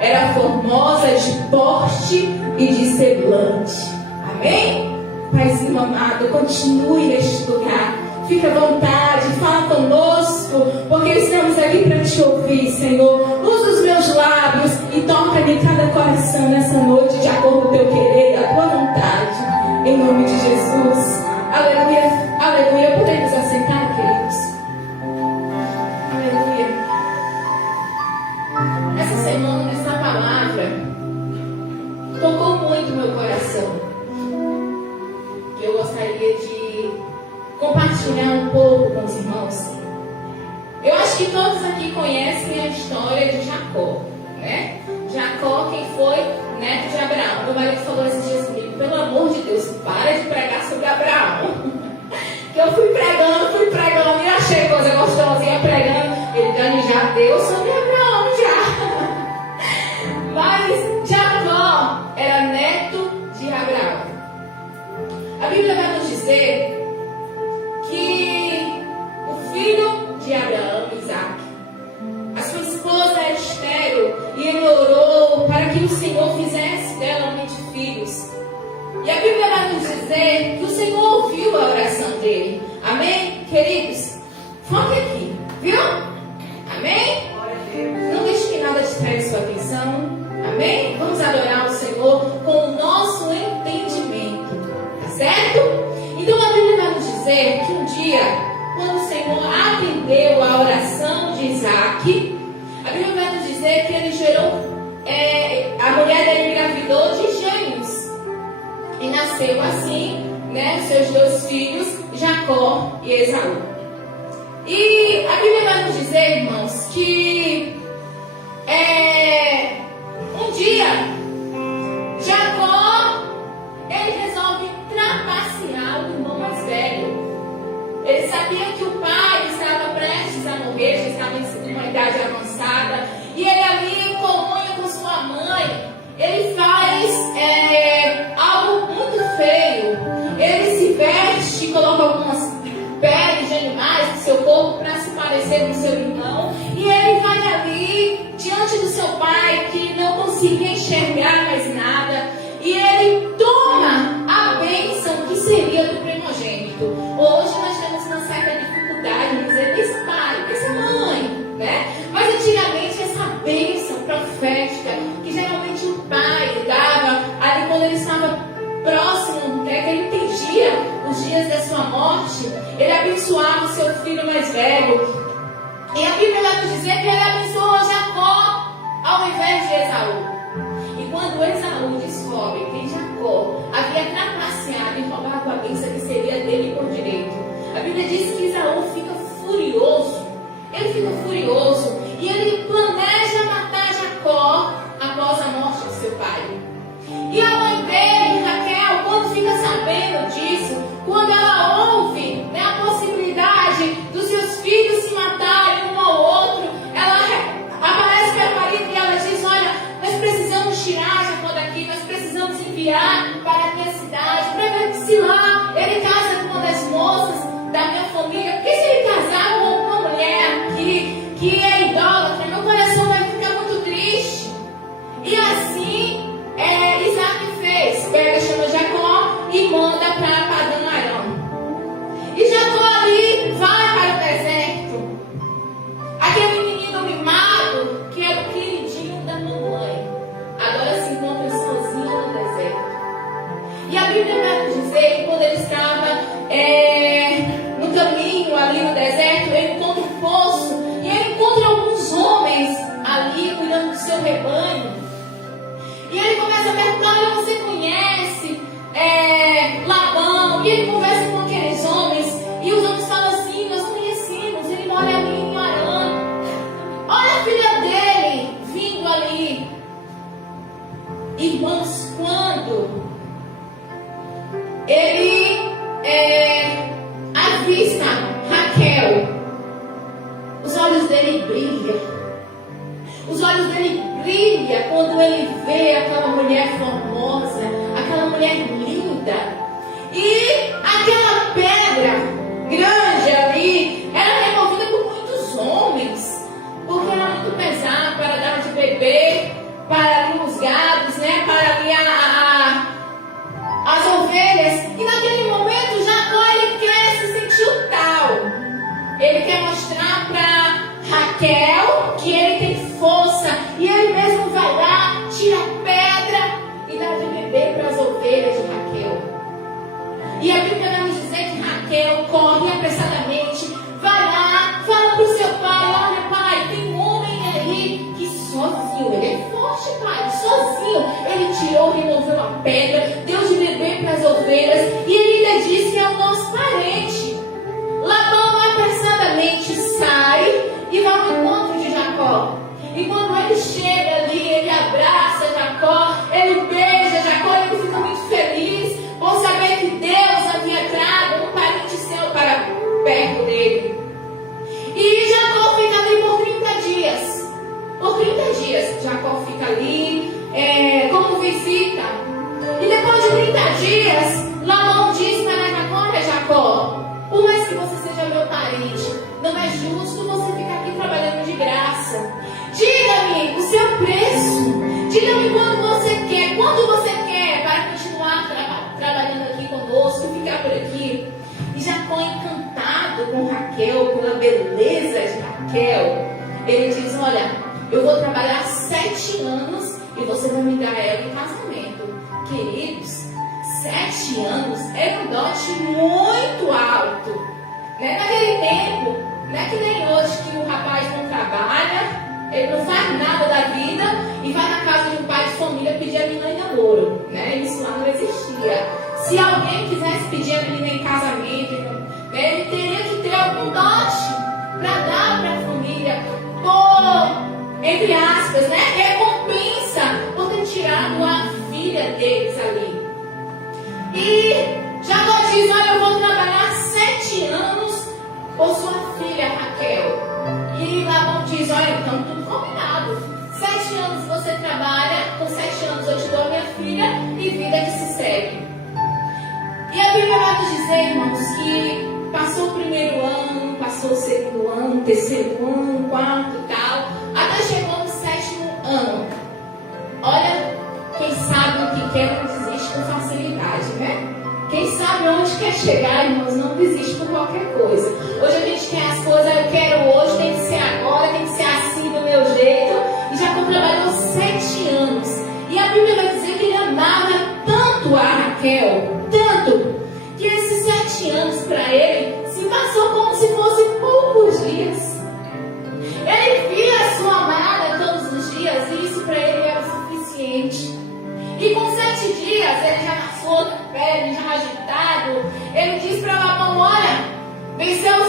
era formosa de porte e de semblante. Amém? Paizinho amado, continue neste lugar. Fique à vontade, fala conosco, porque estamos aqui para te ouvir, Senhor. Usa os meus lábios e toca-me em cada coração nessa noite, de acordo com o teu querer e a tua vontade. Em nome de Jesus. Aleluia, aleluia. Podemos assentar, queridos? Aleluia. Essa semana, essa palavra tocou muito meu coração. Eu gostaria de compartilhar um pouco com os irmãos. Eu acho que todos aqui conhecem a história de Jacó, né? Jacó, quem foi neto de Abraão. Meu marido falou esses dias comigo: pelo amor de Deus, para de pregar sobre Abraão. Que eu fui pregando e achei coisa gostosa, ia pregando. Ele, Dani, já deu sobre Abraão, já. Mas Jacó era neto de Abraão. A Bíblia vai nos dizer que o filho de Abraão, Isaac, a sua esposa era estéril, e ele orou para que o Senhor fizesse dela mente filhos. E a Bíblia vai nos dizer que o Senhor ouviu a oração dele. Amém? Queridos, foque aqui, viu? Amém? Não deixe que nada distraia sua atenção. Amém? Vamos adorar o Senhor com o nosso entendimento. Tá certo? Então a Bíblia vai nos dizer que um dia, quando o Senhor atendeu a oração de Isaac, a Bíblia vai nos dizer que ele gerou, a mulher dele engravidou de gêmeos. E nasceu assim, né, seus dois filhos, Jacó e Esaú. E a Bíblia vai nos dizer, irmãos, que um dia Jacó, ele resolve trapacear o irmão mais velho. Ele sabia que o pai estava prestes a morrer, já estava em uma idade avançada, e ele ali, em comunhão com sua mãe, ele faz algo muito feio. Ele se veste, coloca algumas peles de animais no seu corpo para se parecer com seu irmão, e ele vai ali diante do seu pai, que não conseguia enxergar mais nada, e ele toma a bênção que seria do primogênito. Hoje nós temos uma certa dificuldade em dizer esse pai, essa mãe, né? Mas antigamente essa bênção profética, que geralmente o pai dava ali quando ele estava próximo, né, que ele entendia os dias da sua morte, ele abençoava o seu filho mais velho. E a Bíblia vai nos dizer que ele abençoou Jacó ao invés de Esaú. E quando Esaú descobre que Jacó havia trapaceado e roubado a bênção que seria dele por direito, a Bíblia diz que Esaú fica furioso. Ele fica furioso e ele planeja matar Jacó após a morte de seu pai. E a mãe dele, Raquel, quando fica sabendo disso, quando ela ouve, né, a possibilidade dos seus filhos se matarem um ao outro, ela aparece para o marido e ela diz: olha, nós precisamos tirar Jacó daqui, nós precisamos enviar para a minha cidade, para ver se lá ele casa com uma das moças da minha família, porque se ele casar com uma mulher que é idólatra, meu coração vai ficar muito triste. E assim Isaac fez, pega, chama Jacó e manda para Padã-Arã. E Jacó ali vai para o deserto. Aquele menino mimado, que era o queridinho da mamãe, agora se encontra sozinho no deserto. E a Bíblia vai nos dizer que quando ele estava no caminho ali no deserto, ele encontra um poço e ele encontra alguns homens ali cuidando do seu rebanho. E ele começa a perguntar: olha, você conhece Labão? E ele conversa com aqueles homens, e os homens falam assim: nós conhecemos, ele mora ali em Arã. Olha a filha dele vindo ali. Irmãos, quando ele avista Raquel, os olhos dele brilham. Os olhos dele brilham quando ele vê aquela mulher formosa, aquela mulher linda. E aquela pedra grande ali era removida por muitos homens, porque era muito pesado para dar de beber Diga-me quanto você quer para continuar trabalhando aqui conosco, ficar por aqui. E Jacó, encantado com Raquel, pela beleza de Raquel, ele diz: olha, eu vou trabalhar 7 anos e você vai me dar ela em casamento. Queridos, 7 anos é um dote muito alto. Naquele tempo, não é que nem hoje que o rapaz não trabalha, ele não faz nada da vida e vai na casa de um pai de família pedir a menina em namoro. Isso lá não existia. Se alguém quisesse pedir a menina em casamento, ele teria que ter algum dote para dar para a família, por, entre aspas, recompensa por ter tirado a filha deles ali. E Jacó diz: olha, eu vou trabalhar 7 anos por sua filha Raquel. E Labão diz: olha, então tudo combinado. 7 anos você trabalha, com 7 anos eu te dou a minha filha e vida que se segue. E a Bíblia vai nos dizer, irmãos, que passou o primeiro ano, passou o segundo ano, terceiro ano, quarto e tal, até chegou no 7º ano. Olha, quem sabe o que quer não desiste com facilidade, Quem sabe onde quer chegar, irmãos, não desiste por qualquer coisa. Hoje a gente quer as coisas, eu quero hoje, tem que ser agora, tem que ser assim do meu jeito. E Jacó trabalhou 7 anos. E a Bíblia vai dizer que ele amava tanto a Raquel, tanto, que esses 7 anos para ele se passou como se fossem poucos dias. Ele via a sua amada todos os dias e isso para ele era suficiente. E com 7 dias, ele já na flor da pele, já agitado, ele diz para Labão: olha, venceu os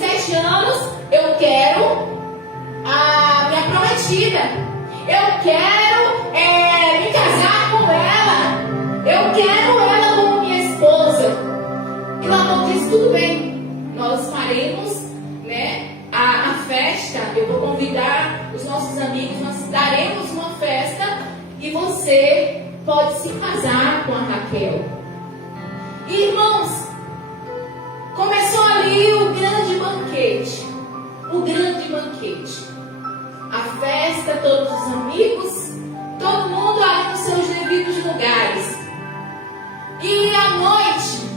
7 anos, eu quero a minha prometida, eu quero me casar com ela, eu quero ela como minha esposa. E Labão diz: tudo bem, nós faremos a festa, eu vou convidar os nossos amigos, nós daremos uma festa e você pode se casar com a Raquel. E, irmãos, começou ali o grande banquete. O grande banquete. A festa, todos os amigos, todo mundo ali nos seus devidos lugares. E à noite,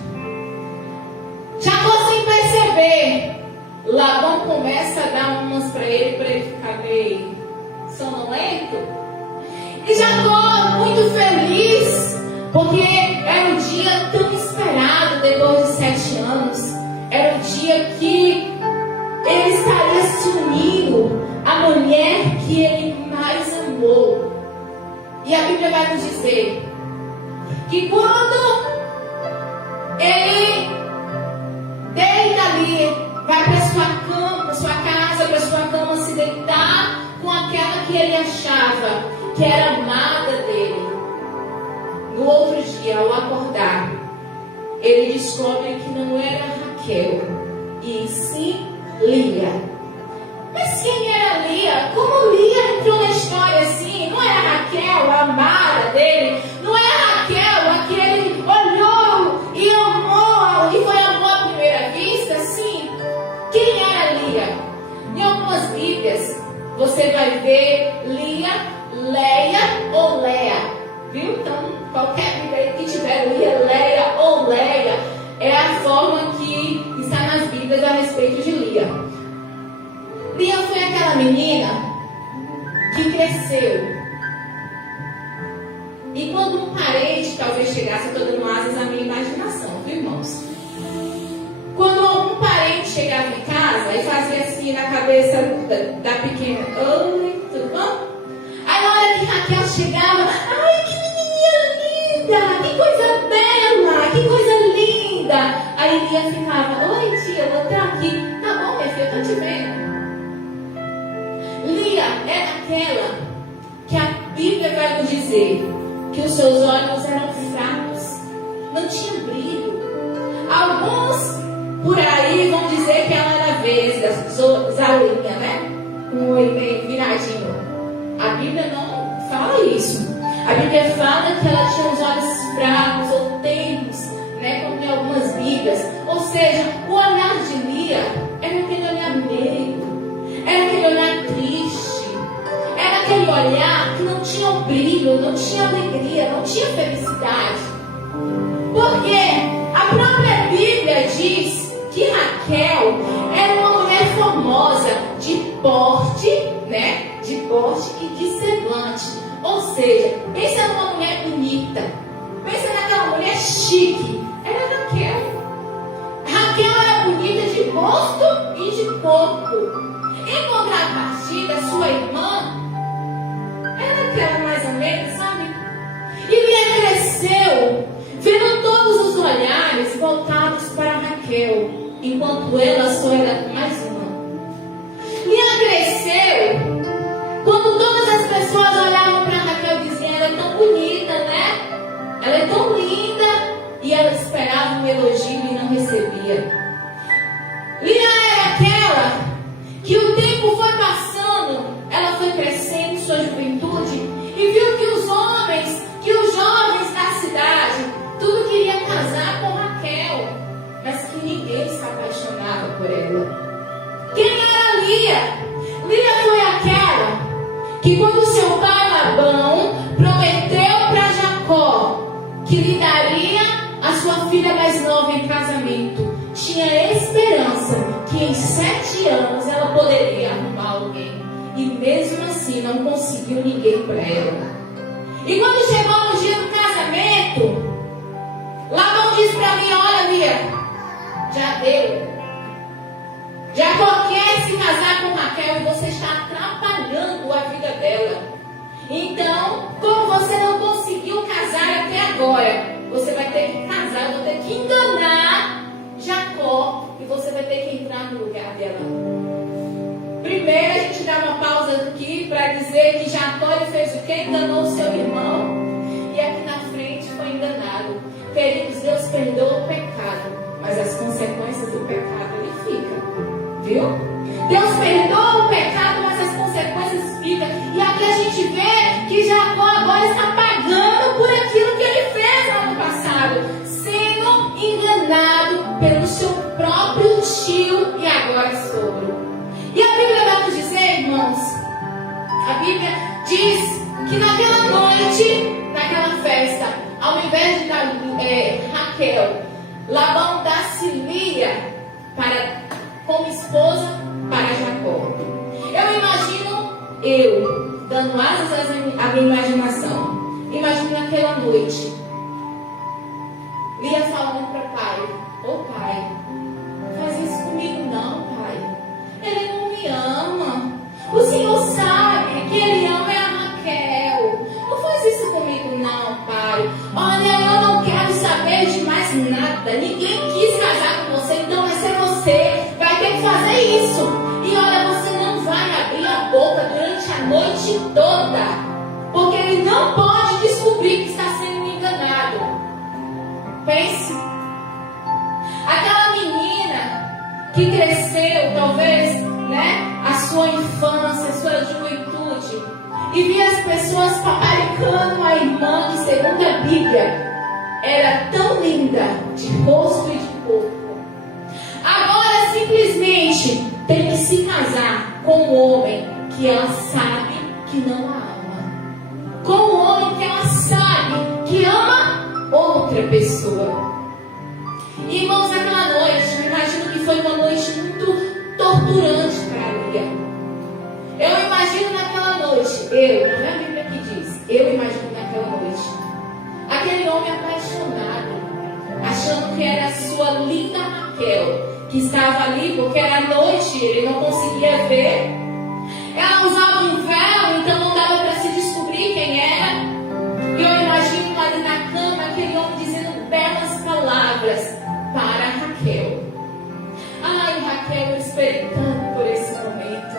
Jacó, sem perceber, Labão começa a dar umas para ele ficar meio sonolento. E Jacó, muito feliz, porque era um dia tão esperado depois de 7 anos. Era o dia que ele estaria se unindo à mulher que ele mais amou. E a Bíblia vai nos dizer que quando ele deita ali, vai para sua cama, para sua casa, para sua cama se deitar com aquela que ele achava que era amada dele. No outro dia, ao acordar, ele descobre que não era Raquel, e sim Lia. Mas quem era Lia? Como Lia entrou na história assim? Não era Raquel, a amada dele? Não era Raquel, a que ele olhou e amou, e foi amor à primeira vista? Sim. Quem era Lia? Em algumas Bíblias, você vai ver Lia, Leia ou Leia, viu? Então, qualquer Bíblia que tiver Lia, Leia ou Leia, é a forma que está nas Bíblias a respeito de Lia. Lia foi aquela menina que cresceu. E quando um parente talvez chegasse, eu estou dando asas à minha imaginação, viu, irmãos? Quando algum parente chegava em casa e fazia assim na cabeça da pequena: oi, tudo bom? Aí na hora que Raquel chegava: ai, que menininha linda, que coisa bela, que coisa linda. Aí Lia ficava: oi tia, eu vou estar aqui. Tá bom, minha filha, eu tô te vendo. Lia é aquela que a Bíblia vai nos dizer que os seus olhos eram fracos, não tinha brilho. Alguns por aí vão dizer que ela era vesga, zaurinha, com o olho meio viradinho. A Bíblia não fala isso. A Bíblia fala que ela tinha os olhos fracos ou tenros, como em algumas Bíblias. Ou seja, o olhar de Lia era aquele olhar meigo, era aquele olhar triste, era aquele olhar que não tinha o um brilho, não tinha alegria, não tinha felicidade. Porque a própria Bíblia diz que Raquel era uma mulher formosa, de porte, né? De porte e de semblante. Ou seja, pensa numa mulher bonita, pensa naquela mulher chique. Era Raquel. Raquel era bonita de rosto e de corpo. Em contrapartida, sua irmã era aquela mais ou menos, sabe? E Lia cresceu, vendo todos os olhares voltados para Raquel, enquanto ela só era mais uma. Lia cresceu quando todas as pessoas olhavam para Raquel dizendo: ela é tão bonita, né? Ela é tão linda. E ela esperava um elogio e não recebia. Lia era aquela que o tempo foi passando, ela foi crescendo em sua juventude e viu que os jovens da cidade, tudo queria casar com Raquel, mas que ninguém se apaixonava por ela. Quem era Lia? Lia foi aquela que, quando seu pai Labão prometeu para Jacó que lhe daria a sua filha mais nova em casamento, tinha esperança que em 7 anos ela poderia arrumar alguém. E mesmo assim não conseguiu ninguém para ela. E quando chegou no dia do casamento, Labão disse para Lia: olha, Lia, já deu. Jacó quer se casar com Raquel e você está atrapalhando a vida dela. Então, como você não conseguiu casar até agora, você vai ter que casar, eu vou ter que enganar Jacó e você vai ter que entrar no lugar dela. Primeiro a gente dá uma pausa aqui para dizer que Jacó ele fez o quê? Enganou o seu irmão. E aqui na frente foi enganado. Queridos, Deus perdoa o pecado, mas as consequências do pecado ele fica. Viu? Deus perdoa o pecado, mas as consequências ficam. E aqui a gente vê que Jacó agora está pagando por aquilo que ele fez lá no passado, sendo enganado pelo seu próprio tio e agora sogro. E a Bíblia vai nos dizer, irmãos, a Bíblia diz que naquela noite, naquela festa, ao invés de dar Raquel, Labão dá-se Lia como esposa para Jacó. Eu imagino, dando asas à minha imaginação, imagino naquela noite, Lia falando para o pai: ô pai, não faz isso comigo não, pai. Ele não me ama. O Senhor sabe que ele ama a Raquel. Não faz isso comigo não, pai. Olha, eu não quero saber de mais nada. Ninguém quis casar com você, então vai ser você. Vai ter que fazer isso. E olha, você não vai abrir a boca durante a noite toda, porque ele não pode descobrir que está sendo enganado. Pense. Aquela menina que cresceu, talvez, né, a sua infância, a sua juventude, e via as pessoas paparicando a irmã, que segundo a Bíblia era tão linda de rosto e de corpo. Agora simplesmente tem que se casar com um homem que ela sabe que não a ama, com um homem que ela sabe que ama outra pessoa. Irmãos, aquela noite, eu imagino que foi uma noite muito torturante para Lia. Eu imagino naquela noite, não é a Bíblia que diz, eu imagino naquela noite, aquele homem apaixonado, achando que era a sua linda Raquel, que estava ali porque era noite, ele não conseguia ver. Ela usava um véu, então não dava para se descobrir quem era. E eu imagino ali na cama aquele homem dizendo belas palavras para Raquel. Ai, Raquel, eu esperei tanto por esse momento.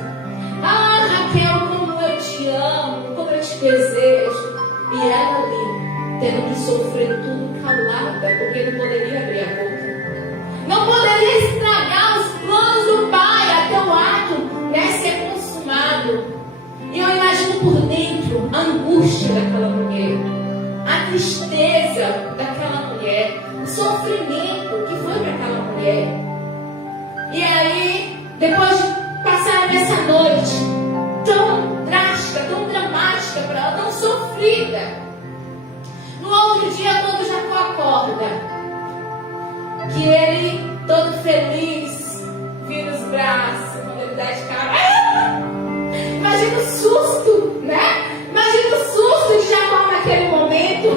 Ah, Raquel, como eu te amo, como eu te desejo. E ela ali, tendo que sofrer tudo calada, porque não poderia abrir a boca. Não poderia estragar os planos do pai até o ato ser consumado. E eu imagino por dentro a angústia daquela mulher, a tristeza daquela mulher, o sofrimento que foi para aquela mulher. E aí, depois de passar essa noite tão drástica, tão dramática para ela, tão sofrida, recorda que ele, todo feliz, vira os braços, quando ele dá de cara. Imagina o susto, né? Imagina o susto de Jacó naquele momento,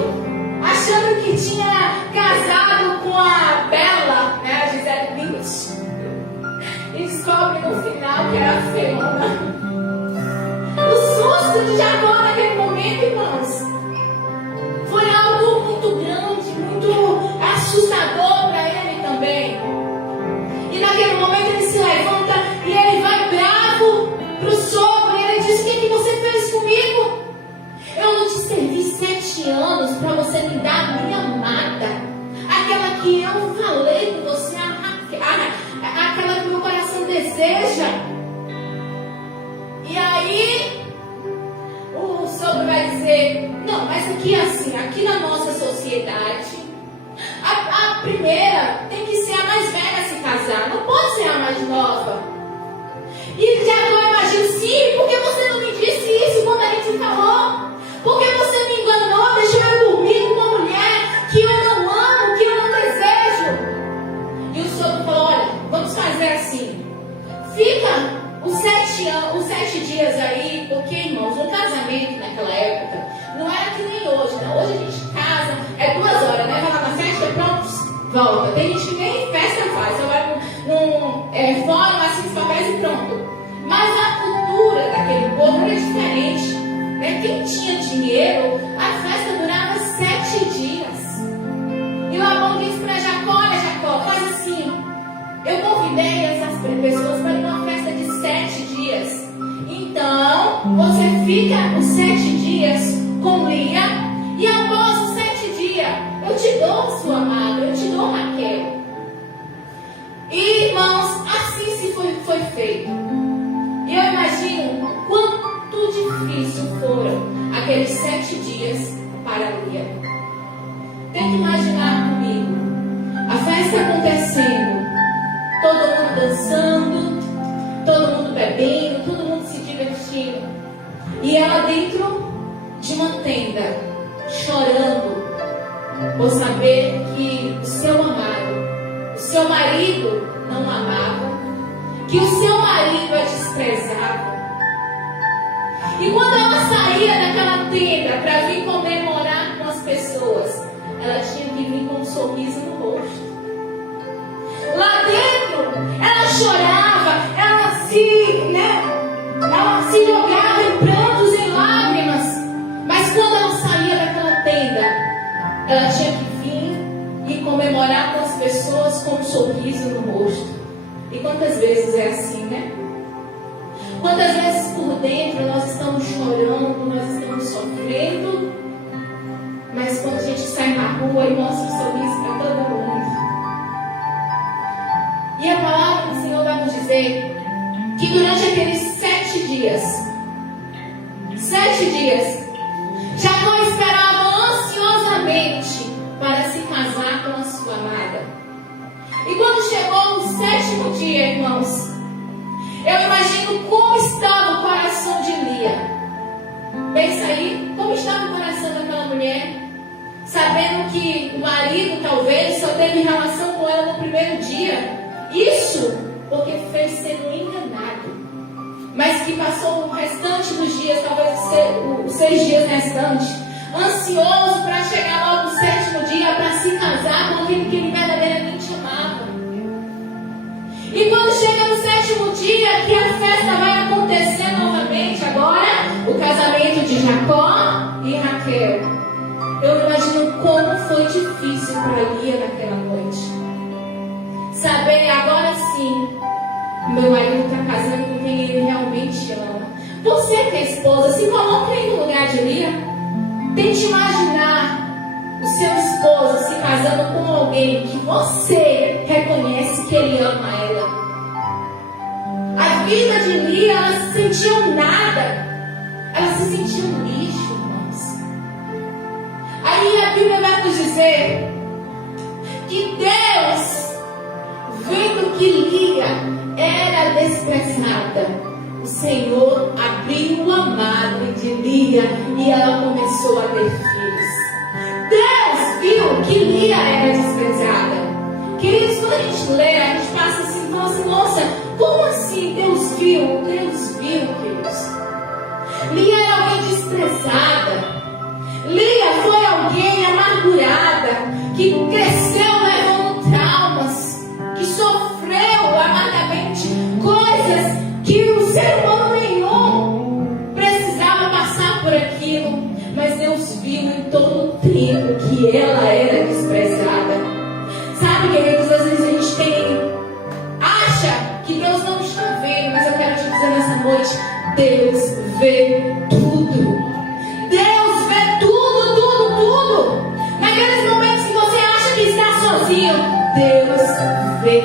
achando que tinha casado com a Bela, né? A Gisele Bündchen, e descobre no final que era a Fiona. O susto de Jacó naquele momento, irmãos, foi algo muito grande, muito assustador para ele também. E naquele momento ele se levanta e ele vai bravo para o sogro. E ele diz: o que você fez comigo? Eu não te servi 7 anos para você me dar a minha amada, aquela que eu falei com você, aquela que meu coração deseja. E aí o sogro vai dizer: não, mas aqui é assim, aqui na nossa sociedade, a primeira tem que ser a mais velha a se casar, não pode ser a mais nova. E Jacó imagina: sim, por que você não me disse isso quando a gente falou? Por que você me enganou, deixou eu dormir com uma mulher que eu não amo, que eu não desejo? E o sogro falou: olha, vamos fazer assim, fica os 7 dias aí, porque, irmãos, um casamento naquela época não era que nem hoje, né? Hoje a gente casa, é 2 horas, né? Vai lá na festa, pronto, volta. Tem gente que nem festa faz, só vai num fórum, assim, os papéis e pronto. Mas a cultura daquele povo era diferente, né? Quem tinha dinheiro, a festa durava 7 dias. E Labão disse para Jacó: olha, Jacó, faz assim, eu convidei essas pessoas para ir numa festa de 7 dias. Então, você fica os 7 dias com Lia, e após os 7 dias, eu te dou a sua amada, eu te dou Raquel. E, irmãos, assim se foi feito. E eu imagino quanto difícil foram aqueles 7 dias para Lia. Tem que imaginar comigo a festa acontecendo, todo mundo dançando, todo mundo bebendo, todo mundo se divertindo, e ela dentro de uma tenda, chorando por saber que o seu amado, o seu marido não a amava, que o seu marido a desprezava. E quando ela saía daquela tenda para vir comemorar com as pessoas, ela tinha que vir com um sorriso no rosto. Lá dentro, ela chorava, ela se jogava em prantos e lágrimas. Mas quando ela saía daquela tenda, ela tinha que vir e comemorar com as pessoas com um sorriso no rosto. E quantas vezes é assim, né? Quantas vezes por dentro nós estamos chorando, nós estamos sofrendo, mas quando a gente sai na rua e mostra um sorriso para todo mundo. E a palavra do Senhor vai nos dizer que durante aqueles 7 dias, Jacó esperava ansiosamente para se casar com a sua amada. E quando chegou o 7º dia, irmãos, eu imagino como estava o coração de Lia. Pensa aí, como estava o coração daquela mulher, sabendo que o marido talvez só teve relação com ela no primeiro dia. Isso porque fez sendo enganado, mas que passou o restante dos dias, talvez os 6 dias restantes, ansioso para chegar logo no 7º dia para se casar com aquele que ele verdadeiramente amava. E quando chega no 7º dia, que a festa vai acontecer novamente, agora o casamento de Jacó e Raquel, eu imagino como foi difícil para Lia naquela noite. Saber agora sim, meu marido está casando com quem ele realmente ama. Você que é esposa, se coloque aí no lugar de Lia. Tente imaginar o seu esposo se casando com alguém que você reconhece que ele ama ela. A vida de Lia, ela se sentiu nada. Ela se sentiu um lixo, irmãos. Aí a Bíblia vai nos dizer que Deus, vendo que Lia era desprezada, o Senhor abriu o amado de Lia e ela começou a ter filhos. Deus viu que Lia era quando a gente lê, a gente passa assim, fala assim, nossa, como assim Deus viu? Deus viu, queridos. Lia era alguém desprezada. Lia foi alguém amargurada, que cresceu levando traumas, que sofreu amargamente coisas que o ser humano nenhum precisava passar por aquilo. Mas Deus viu em todo o tempo que ela era desprezada. Sabe, queridos, às vezes a gente acha que Deus não está vendo, mas eu quero te dizer nessa noite, Deus vê tudo. Deus vê tudo, tudo, tudo. Naqueles momentos que você acha que está sozinho, Deus vê.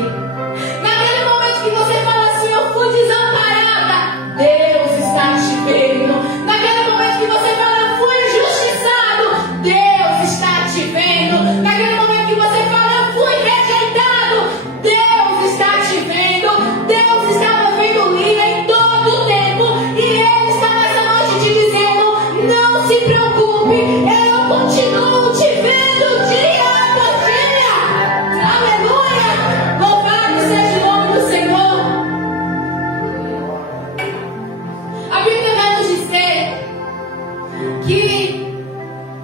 Naquele momento que você fala assim, eu fui desamparada, Deus está te vendo. Naquele momento que você fala, eu fui injustiçado, Deus está te vendo. Naquele momento que você fala, eu fui rejeitado, Deus está te vendo. Deus estava vendo Lia em todo o tempo, e Ele está nessa noite te dizendo, não se preocupe, eu continuo te vendo dia após dia. Aleluia! Louvado seja o nome do Senhor. A Bíblia vai nos dizer que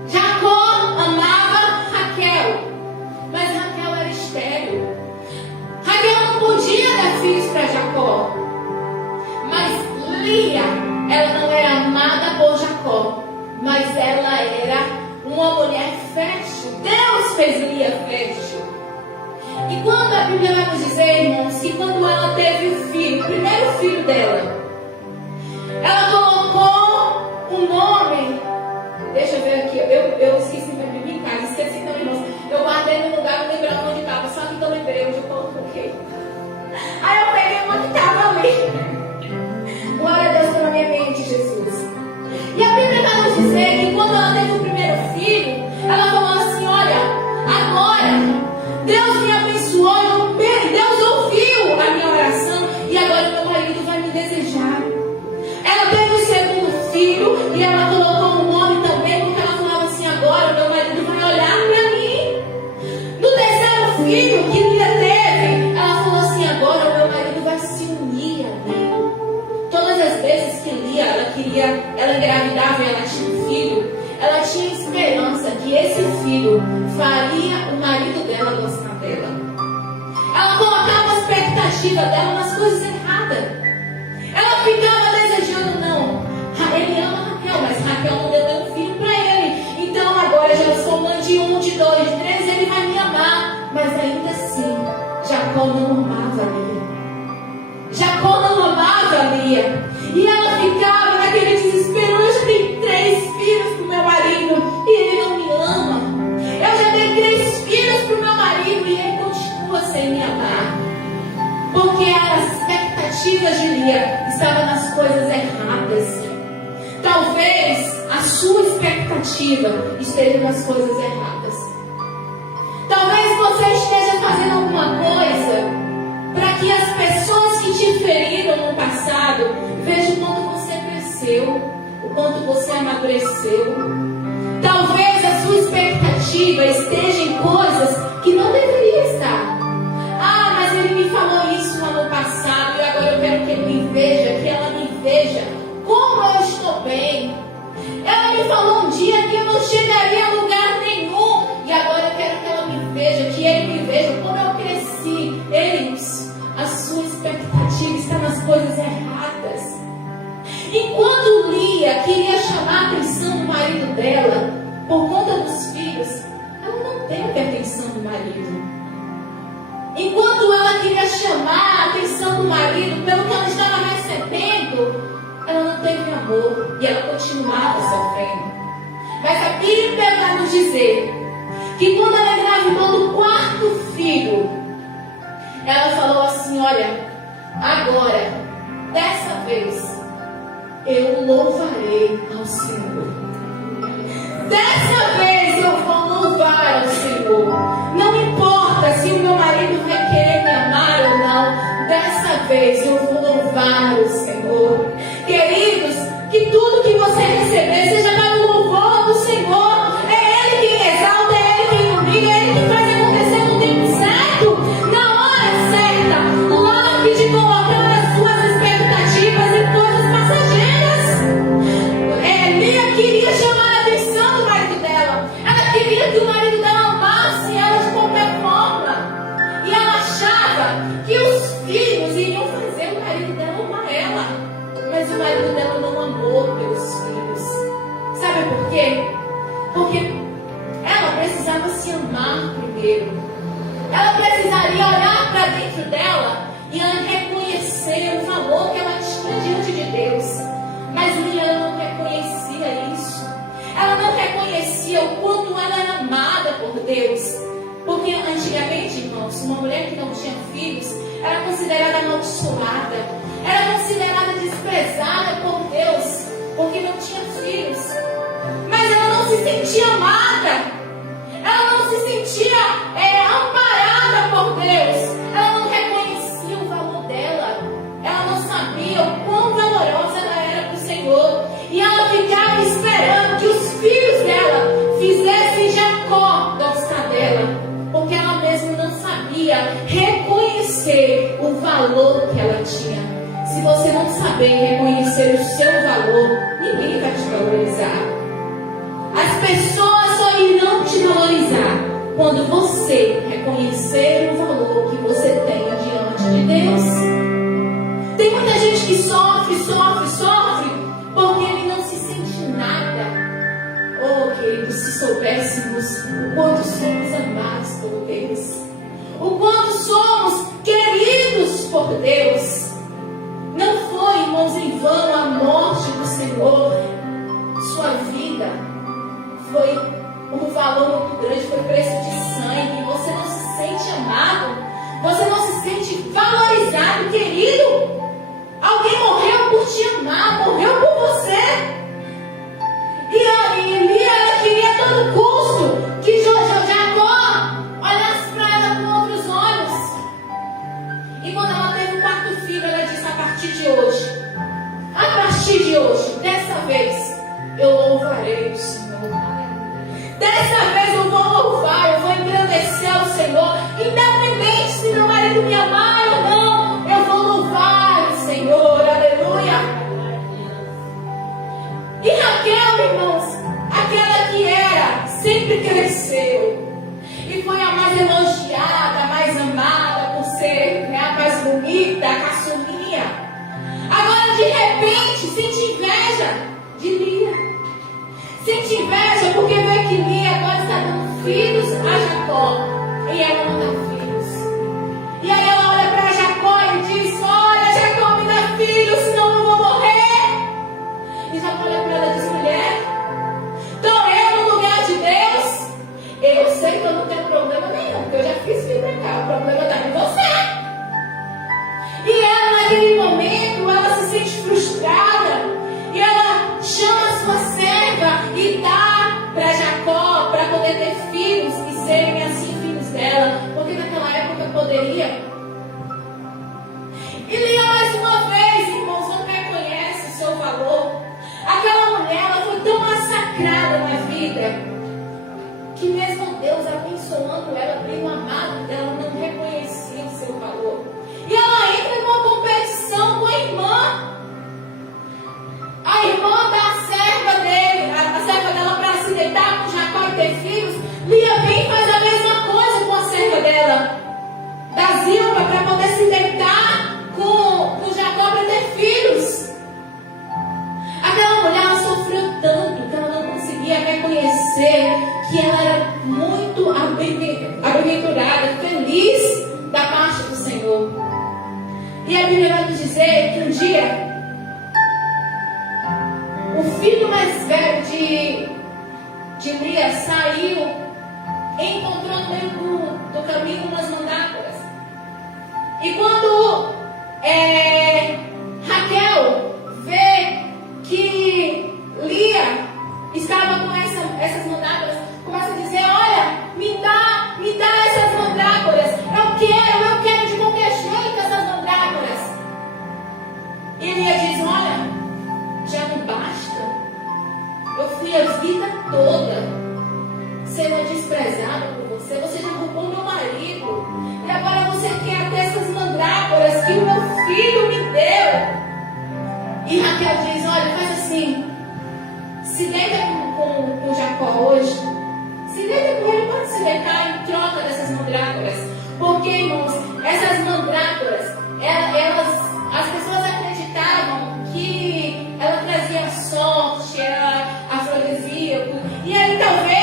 Jacó amava Raquel, mas Raquel era estéril. Raquel não podia dar filhos para Jacó. Mas Lia, ela não era amada por Jacó, mas ela era uma mulher fértil. Deus fez Lia fértil. E quando a Bíblia vai nos dizer, irmãos, que quando ela teve o filho, o primeiro filho dela, ela colocou o nome. Deixa eu ver aqui, eu esqueci minha Bíblia em casa, esqueci também, irmãos. Eu guardei no lugar, não lembrava onde estava, só que eu lembrei onde eu coloquei. Aí eu peguei uma que estava ali. Glória a Deus pela minha mente, Jesus. E a Bíblia vai nos dizer que quando ela teve o primeiro filho, ela falou assim, olha, agora Deus me abençoou, Deus ouviu a minha oração e agora meu marido vai me desejar. Ela teve o segundo filho e ela colocou um nome também, porque ela falava assim, agora meu marido vai olhar para mim. No terceiro filho que Lia teve, ela falou assim, agora o meu marido vai se unir a mim. Todas as vezes que Lia, ela engravidava e ela tinha um filho, ela tinha esperança que esse filho faria o marido dela gostar dela. Ela colocava a expectativa dela nas coisas erradas. Ela ficava desejando, não, ele ama Raquel, mas Raquel não deu nenhum filho para ele. Então agora já sou mãe de 1, de 2, de 3, ele vai me amar. Mas ainda assim, Jacó não amava Lia. Jacó não amava Lia. E ela ficava naquele desespero, eu já tenho 3 filhos para o meu marido e ele não me ama. Eu já dei 3 filhos para o meu marido e ele continua sem me amar. Porque as expectativas de Lia estavam nas coisas erradas. Talvez a sua expectativa esteja nas coisas erradas. Talvez você esteja fazendo alguma coisa para que as pessoas que te feriram no passado vejam o quanto você cresceu, o quanto você amadureceu. Talvez a sua expectativa esteja em coisas que não deveria estar. Ah, mas ele me falou isso no ano passado e agora eu quero que ele me veja, que ela me veja como eu estou bem. Ela me falou um dia que eu não chegaria a lugar nenhum e agora eu quero que ela me veja, que ele me veja como eu cresci. Eles, a sua expectativa está nas coisas erradas. Enquanto Lia queria chamar a atenção do marido dela por conta dos filhos, ela não teve a atenção do marido. Enquanto ela queria chamar a atenção do marido pelo que ela estava recebendo, ela não teve amor e ela continuava sofrendo. Mas a Bíblia vai nos dizer que quando ela engravidou do 4º filho, ela falou assim, olha, agora, dessa vez, eu louvarei ao Senhor. Dessa vez eu vou louvar ao Senhor. Não importa se o meu marido vai querer me amar ou não. Dessa vez eu vou louvar o Senhor. Queridos, que tudo que você receber seja para o louvor do Senhor. É Ele quem exalta, é Ele quem ilumina, é Ele que faz acontecer no tempo certo. Não Porque ela precisava se amar primeiro. Ela precisaria olhar para dentro dela e reconhecer o valor que ela tinha diante de Deus. Mas Lia não reconhecia isso. Ela não reconhecia o quanto ela era amada por Deus. Porque antigamente, irmãos, uma mulher que não tinha filhos era considerada amaldiçoada, era considerada desprezada por Deus, porque não tinha filhos. Mas ela não se sentia amada, ela não se sentia amparada por Deus, ela não reconhecia o valor dela, ela não sabia o quão valorosa ela era para o Senhor, e ela ficava esperando que os filhos dela fizessem Jacó gostar dela, porque ela mesma não sabia reconhecer o valor que ela tinha. Se você não saber reconhecer o seu valor, ninguém vai te valorizar. As pessoas só irão te valorizar quando você reconhecer o valor que você tem diante de Deus. Tem muita gente que sofre porque ele não se sente nada. Oh, queridos, se soubéssemos o quanto somos amados por Deus, o quanto somos queridos por Deus. Não foi, irmãos, em vão a morte do Senhor. Sua vida foi um valor muito grande, foi preço de sangue. Você não se sente amado, você não se sente valorizado, querido. Alguém morreu por te amar, morreu por você. E Lia, ela queria a todo custo que Jacó olhasse para ela com outros olhos. E quando ela teve o quarto filho, ela disse: a partir de hoje, dessa vez, eu louvarei o Senhor. Dessa vez eu vou louvar, eu vou engrandecer o Senhor. Independente se meu marido me amar ou não, eu vou louvar o Senhor. Aleluia. E Raquel, irmãos, aquela que era, sempre cresceu. E foi a mais elogiada, a mais amada, por ser a mais bonita, a caçulinha. Agora, de repente, sente inveja de Lia. Sente inveja porque vê que Lia agora está dando filhos a Jacó. E ela não dá filhos. E aí ela olha para Jacó e diz: olha, Jacó, me dá filhos, senão eu vou morrer. E Jacó olha para ela e diz: mulher, então eu no lugar de Deus, eu sei que eu não tenho problema nenhum, porque eu já fiz filho para cá, o problema está em você. E ela, naquele momento, ela se sente frustrada. E ela chama a sua serva e dá para Jacó, para poder ter filhos e serem assim filhos dela. Porque naquela época poderia. E Lia, mais uma vez, irmãos, não reconhece o seu valor. Aquela mulher, ela foi tão massacrada na vida, que mesmo Deus abençoando ela, primo amado dela, não reconhecia o seu valor. E ela entra numa competição com a irmã. A irmã da serva dele, a serva dela, para se deitar com Jacó e ter filhos. Lia vem e faz a mesma coisa com a serva dela, da Zilpa, para poder se deitar com Jacó para ter filhos. Aquela mulher, ela sofreu tanto que ela não conseguia reconhecer que ela era muito bem-aventurada, feliz da parte do Senhor. E a Bíblia vai nos dizer que um dia o filho mais velho de Lia saiu e encontrou no meio do caminho umas mandácoras. E quando Raquel vê que Lia estava com essas mandácoras, começa a dizer: olha, me dá essas mandrágoras. Eu quero de qualquer jeito essas mandrágoras. E Lia diz: olha, já não basta. Eu fui a vida toda sendo desprezada por você. Você já roubou meu marido. E agora você quer ter essas mandrágoras que o meu filho me deu. E Raquel diz: olha, faz assim. Se deita com Jacó hoje. Se deita com ele, pode se deitar em troca dessas mandrágoras. Porque, irmãos, essas mandrágoras, as pessoas acreditavam que ela trazia sorte, era afrodisíaco. E aí talvez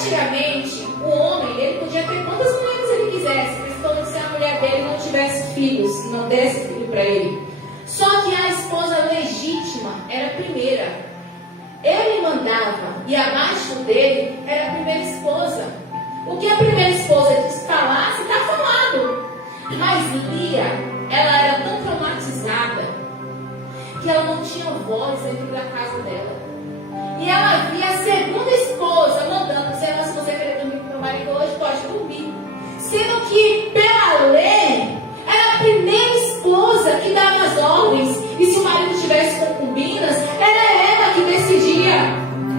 antigamente, o homem, ele podia ter quantas mulheres ele quisesse, principalmente se a mulher dele não tivesse filhos, não desse filho para ele. Só que a esposa legítima era a primeira. Ele mandava, e abaixo dele era a primeira esposa. O que a primeira esposa falasse, está falado. Mas Lia, ela era tão traumatizada que ela não tinha voz dentro da casa dela. E ela via a segunda esposa mandando, dizendo: se você quer dormir com meu marido hoje, pode dormir. Sendo que, pela lei, era a primeira esposa que dava as ordens. E se o marido tivesse concubinas, era ela que decidia,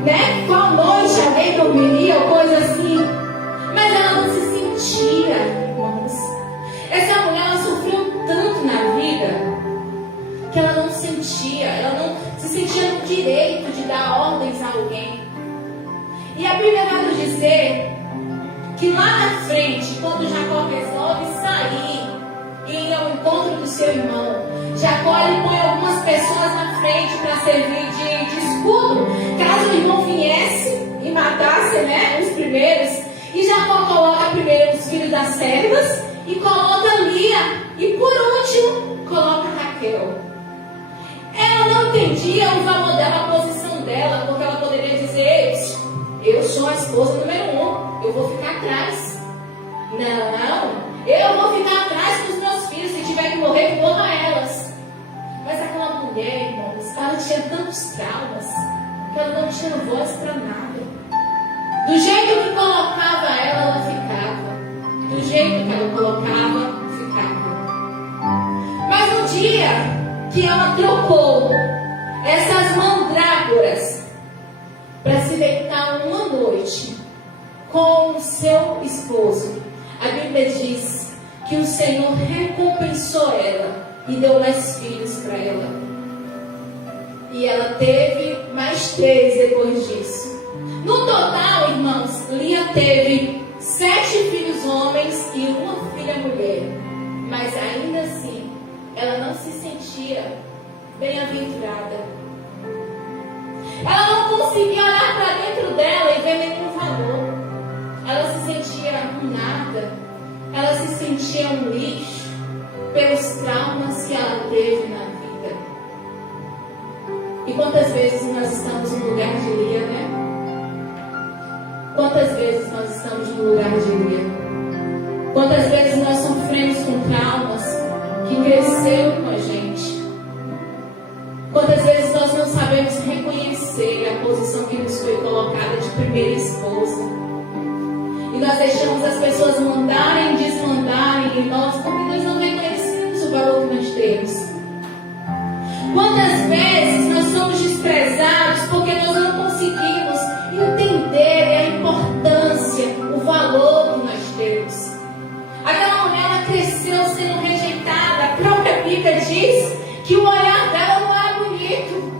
né? Qual noite alguém dormiria ou coisa assim. Mas ela não se sentia, irmãos. Essa mulher, ela sofreu tanto na vida que ela não sentia, ela não se sentia no direito de dar ordens a alguém. E a Bíblia vai nos dizer que lá na frente, quando Jacó resolve sair e ir ao encontro do seu irmão, Jacó ele põe algumas pessoas na frente para servir de escudo, caso o irmão viesse e matasse, né, os primeiros. E Jacó coloca primeiro os filhos das servas e coloca Lia, e por último coloca Raquel. Ela não entendia o valor dela, a posição dela, porque ela poderia dizer: eu sou a esposa número 1, eu vou ficar atrás. Não, eu vou ficar atrás com os meus filhos, se tiver que morrer, morra elas. Mas aquela mulher, irmãos, ela tinha tantos traumas que ela não tinha voz para nada. Do jeito que colocava ela ficava. Do jeito que ela colocava, ficava. Mas um dia que ela trocou essas mandrágoras para se deitar uma noite com o seu esposo, a Bíblia diz que o Senhor recompensou ela e deu mais filhos para ela. E ela teve mais 3 depois disso. No total, irmãos, Lia teve 7 filhos homens e 1 filha mulher. Mas ainda assim, ela não se sentia bem-aventurada. Ela não conseguia olhar para dentro dela e ver nenhum valor. Ela se sentia um nada. Ela se sentia um lixo pelos traumas que ela teve na vida. E quantas vezes nós estamos no lugar de Lia, né? Quantas vezes nós estamos no lugar de Lia? Quantas vezes nós sofremos com traumas que cresceram com a gente? Quantas vezes nós não sabemos reconhecer a posição que nos foi colocada de primeira esposa? E nós deixamos as pessoas mandarem, desmandarem em nós, porque nós não reconhecemos o valor que nós temos. Quantas vezes nós somos desprezados porque nós não conseguimos entender a importância, o valor que nós temos. Aquela mulher, ela cresceu sendo rejeitada. A própria Bíblia diz que o olhar dela não era bonito.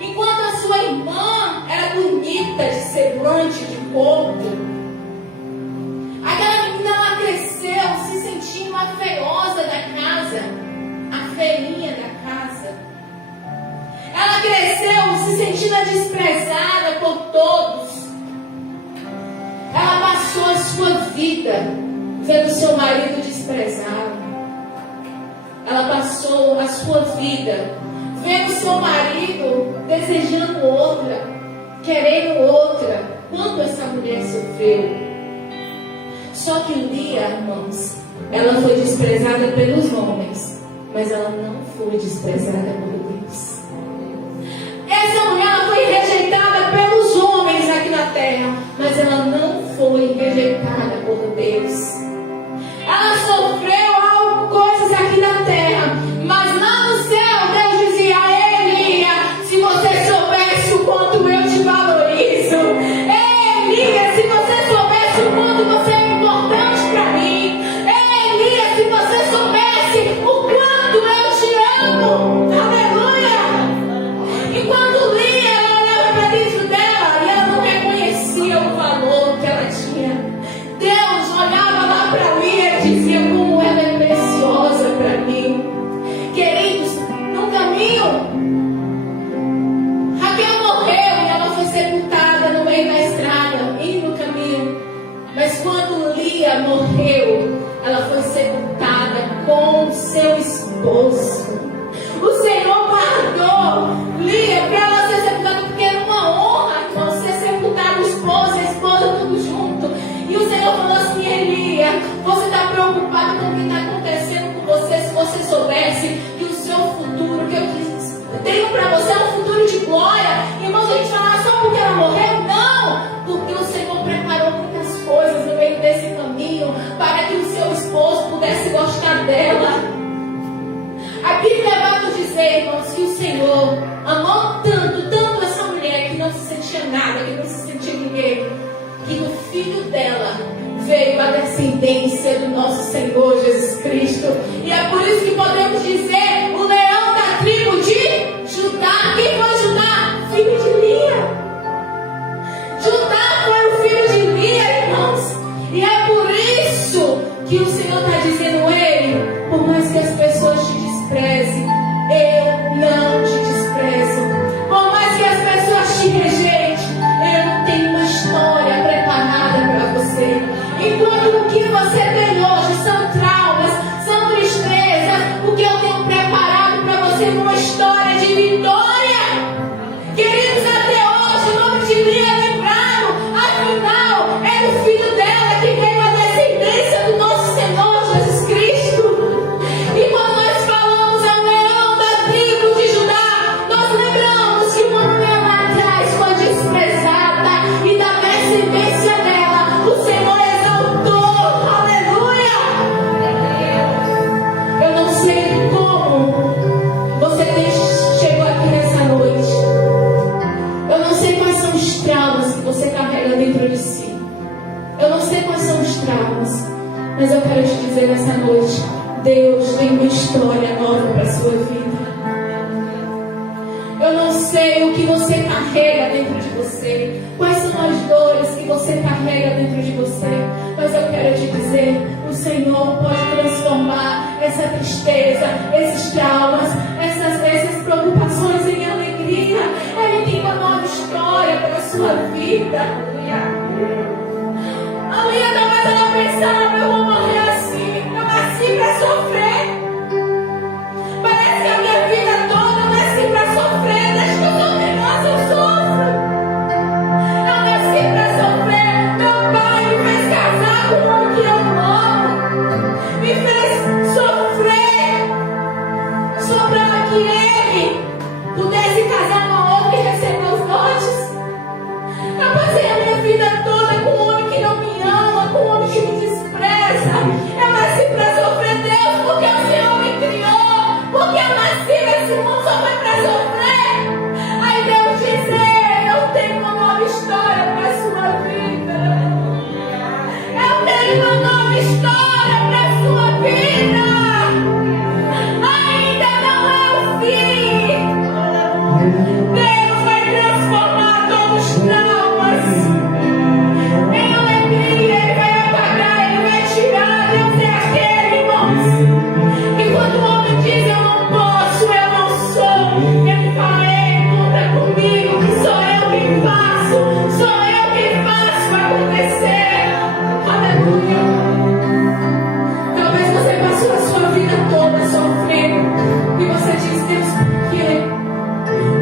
Enquanto a sua irmã era bonita de semblante, de corpo, aquela menina, ela cresceu se sentindo a feiosa da casa, a feinha da casa. Ela cresceu se sentindo desprezada por todos. Ela passou a sua vida vendo seu marido desprezado. Ela passou a sua vida vendo seu marido desejando outra, querendo outra. Quanto essa mulher sofreu. Só que Lia, irmãos, ela foi desprezada pelos homens, mas ela não foi desprezada por Deus. Essa mulher, ela foi rejeitada pelos homens aqui na terra, mas ela não foi rejeitada por Deus. Ela sofreu coisas aqui na terra, mas lá no céu Deus dizia: ei, Lia, se você soubesse o quanto eu te valorizo. Ei, Lia, se você soubesse o quanto você é importante para mim. Ei, Lia, se você soubesse o quanto eu te amo. Aleluia. E quando Lia, ela Senhor amou tanto, tanto essa mulher que não se sentia nada, que não se sentia ninguém, que no filho dela veio a descendência do nosso Senhor Jesus Cristo. E é por isso que podemos dizer: o leão da tribo de Judá. Quem foi Judá? Filho de Lia. Judá foi o filho de Lia, irmãos. E é por isso que o Senhor está dizendo: ele, por mais que as pessoas te desprezem, eu não te desprezo. Por mais que as pessoas te rejeitem, eu tenho uma história preparada para você. Enquanto o que você tem hoje são traumas, são tristezas, o que eu tenho preparado para você é uma história de vitória. Queridos, até hoje o nome de Lia é lembrado. Afinal, é o filho dela que veio a descendência do nosso Senhor Jesus Cristo. E quando nós falamos é o leão da tribo de Judá, nós lembramos que uma mulher lá atrás foi desprezada e da descendência dela o Senhor exaltou. Aleluia! Eu não sei como você chegou aqui nessa noite. Eu não sei quais são os traumas que você carrega dentro de si. Eu não sei quais são os traumas, mas eu quero te dizer nessa noite: Deus tem uma história nova para a sua vida. Eu não sei o que você carrega dentro de você, quais são as dores que você carrega dentro de você, mas eu quero te dizer: o Senhor pode transformar essa tristeza, esses traumas, essas preocupações em alegria. Ele tem uma nova história para a sua vida. A Lia talvez ela pensava: eu vou morrer assim, eu nasci para sofrer. Parece que a minha vida toda eu nasci para sofrer. Desde que eu sou criança eu sofro. Eu nasci para sofrer. Meu pai me fez casar com um homem que eu amo, me fez sofrer só para que ele pudesse casar com outro e receber os dotes. Eu passei a minha vida toda com um homem que não me ama, com um homem que me despreza. Eu nasci para sofrer, Deus, porque o Senhor me criou, porque eu nasci nesse mundo só foi para sofrer. Aí Deus diz: eu tenho uma nova história para a sua vida. Eu tenho uma nova história para a sua vida. Ainda não é o fim. Deus vai transformar todos os traumas em alegria. Ele vai apagar, Ele vai tirar. Deus é aquele, irmãos, que quando o homem diz: eu não posso, eu não sou, eu farei, conta comigo, que sou eu quem faço, sou eu quem faço acontecer. Aleluia. Talvez você passou a sua vida toda sofrendo e você diz: Deus, por quê?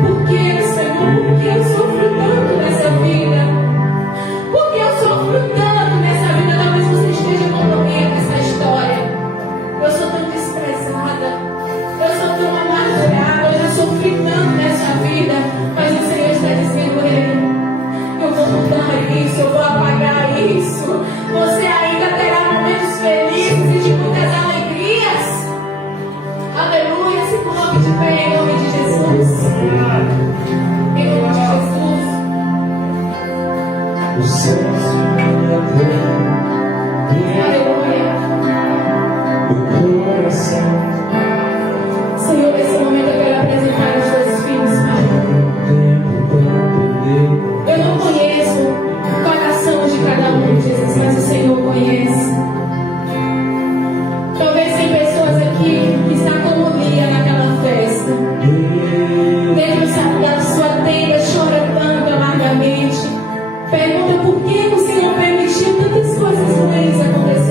Por que, Senhor? Por que eu sofro tanto nessa vida? Por que eu sofro tanto nessa vida? Talvez você esteja concorrendo com essa história. Eu sou tão desprezada, eu sou tão amargurada, eu já sofri tanto nessa vida. Mas o Senhor está dizendo: eu vou mudar isso, eu vou apagar isso. Você ainda terá momentos felizes e de muitas alegrias. Aleluia. Se coloque de pé em nome de Jesus. Em nome de Jesus. O céu se Aleluia. o coração. Senhor, nesse momento eu quero apresentar os teus filhos, Pai. Eu não conheço o coração de cada um, Jesus, mas o Senhor conhece. Talvez tem pessoas aqui que estão como Lia naquela festa, dentro da sua tenda, chorando amargamente. Pergunta por que o Senhor permitiu tantas coisas ruins acontecerem.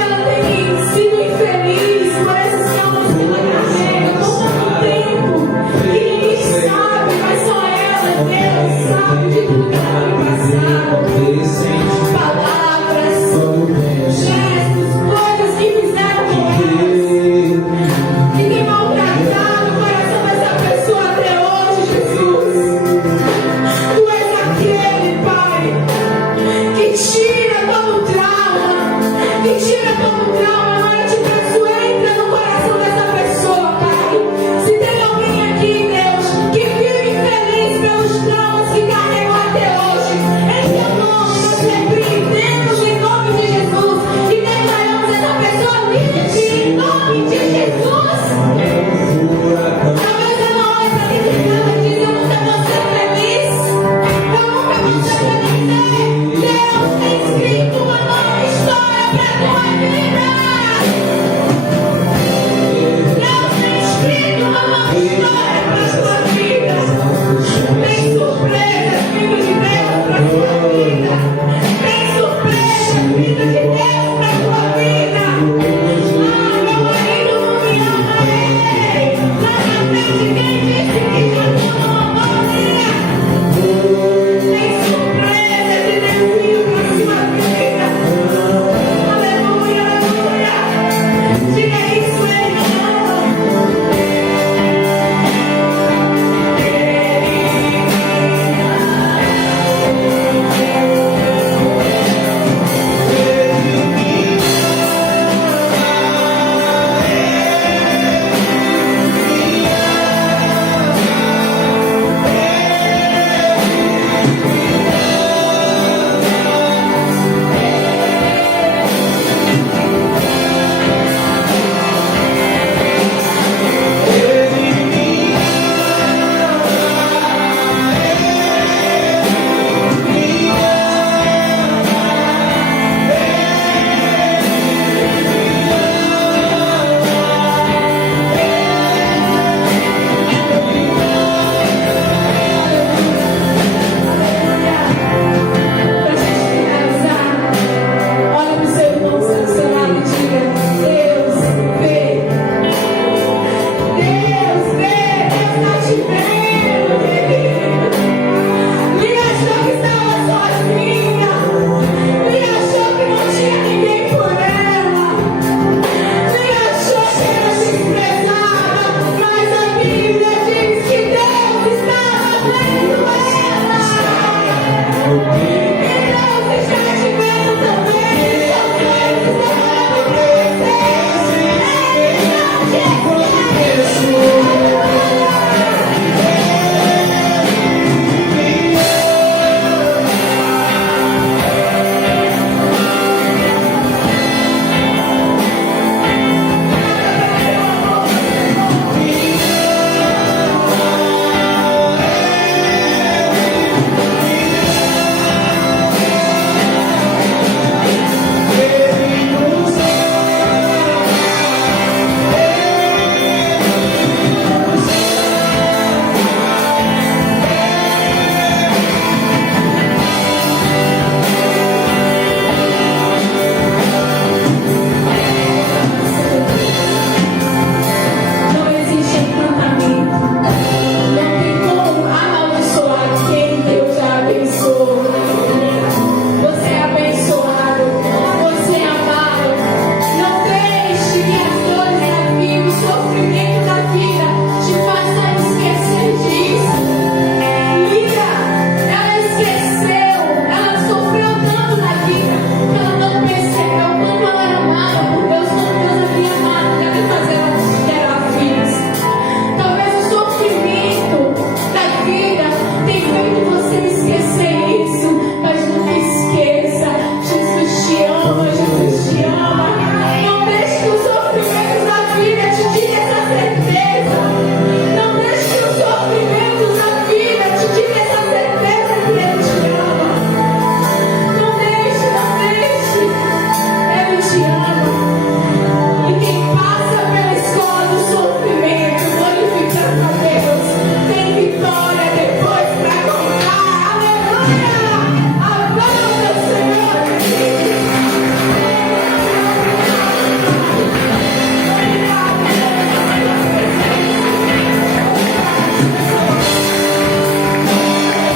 aquilo